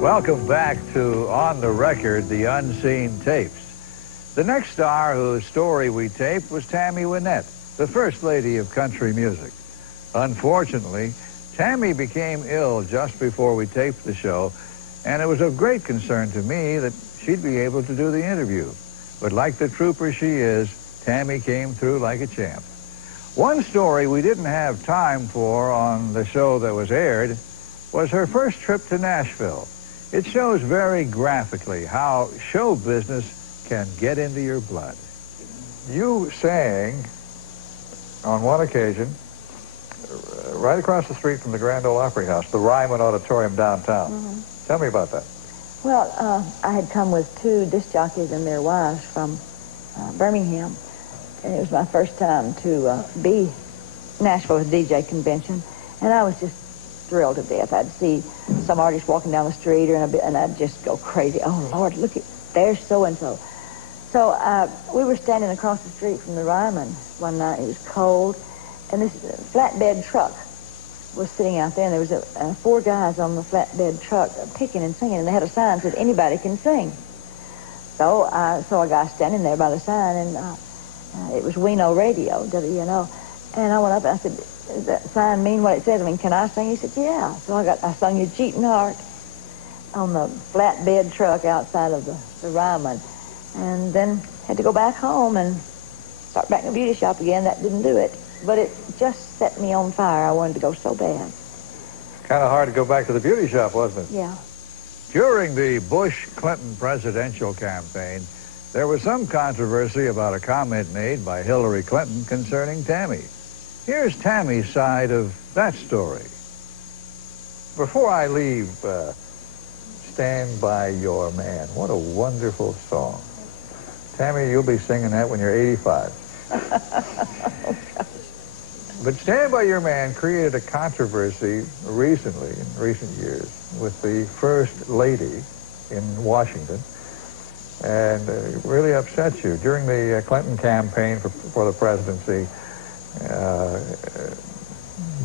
Welcome back to On the Record, the Unseen Tapes. The next star whose story we taped was Tammy Wynette, the First Lady of country music. Unfortunately, Tammy became ill just before we taped the show, and it was of great concern to me that she'd be able to do the interview. But like the trooper she is, Tammy came through like a champ. One story we didn't have time for on the show that was aired was her first trip to Nashville. It shows very graphically how show business can get into your blood. You sang on one occasion right across the street from the Grand Ole Opry House, the Ryman Auditorium downtown. Mm-hmm. Tell me about that. Well, I had come with two disc jockeys and their wives from Birmingham, and it was my first time to be Nashville's DJ convention, and I was just thrilled to death. I'd see some artist walking down the street, and I'd just go crazy. Oh, Lord, look, there's so-and-so. So we were standing across the street from the Ryman one night. It was cold, and this flatbed truck was sitting out there, and there was four guys on the flatbed truck picking and singing, and they had a sign that said, "Anybody can sing." So I saw a guy standing there by the sign, and it was Weno Radio, WNO. And I went up and I said, "Does that sign mean what it says? I mean, can I sing?" He said, "Yeah." So I sung "You Cheating Heart" on the flatbed truck outside of the Ryman. And then had to go back home and start back in the beauty shop again. That didn't do it. But it just set me on fire. I wanted to go so bad. Kind of hard to go back to the beauty shop, wasn't it? Yeah. During the Bush-Clinton presidential campaign, there was some controversy about a comment made by Hillary Clinton concerning Tammy. Here's Tammy's side of that story. Before I leave, Stand By Your Man. What a wonderful song. Tammy, you'll be singing that when you're 85. Oh, gosh. But Stand By Your Man created a controversy recently, in recent years, with the First Lady in Washington, and it really upset you. During the Clinton campaign for the presidency,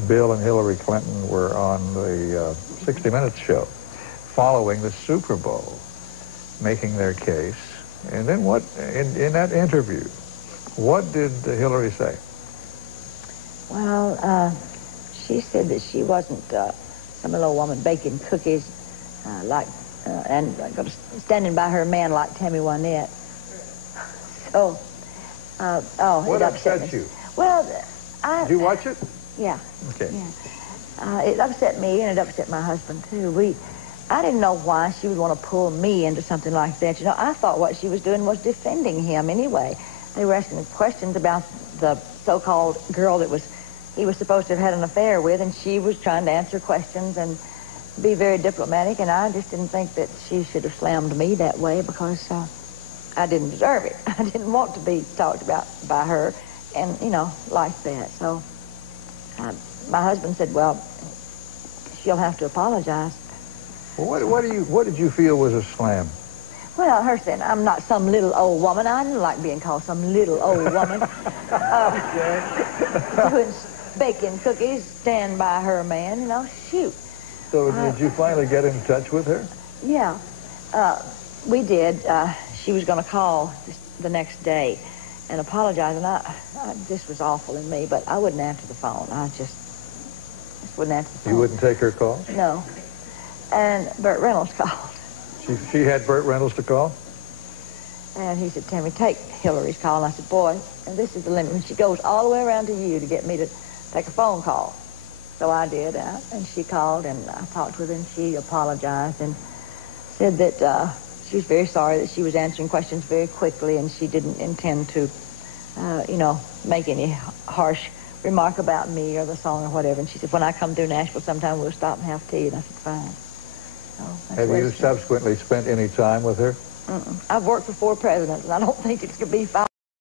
Bill and Hillary Clinton were on the 60 Minutes show following the Super Bowl, making their case. And then what, in that interview, what did Hillary say? Well, she said that she wasn't some little woman baking cookies and standing by her man like Tammy Wynette. So, what it upset me. You? Well, Did you watch it? Yeah. Okay. Yeah. It upset me, and it upset my husband, too. I didn't know why she would want to pull me into something like that. You know, I thought what she was doing was defending him anyway. They were asking questions about the so-called girl that he was supposed to have had an affair with, and she was trying to answer questions and be very diplomatic, and I just didn't think that she should have slammed me that way because I didn't deserve it. I didn't want to be talked about by her and, you know, like that. So my husband said, well, she'll have to apologize. Well, what did you feel was a slam? Well, her saying, I'm not some little old woman. I didn't like being called some little old woman. Doing baking cookies, stand by her man, you know, shoot. So did you finally get in touch with her? Yeah, we did. She was going to call the next day and apologize, and this was awful in me, but I wouldn't answer the phone. I just wouldn't answer the phone. You wouldn't take her call? No. And Burt Reynolds called. She had Burt Reynolds to call? And he said, Tammy, take Hillary's call. And I said, boy, and this is the limit. And she goes all the way around to you to get me to take a phone call. So I did, and she called, and I talked with her, and she apologized and said that she was very sorry that she was answering questions very quickly, and she didn't intend to, you know, make any harsh remark about me or the song or whatever. And she said, when I come through Nashville sometime, we'll stop and have tea. And I said, fine. So have you subsequently spent any time with her? I've worked for 4 presidents, and I don't think it could be 5.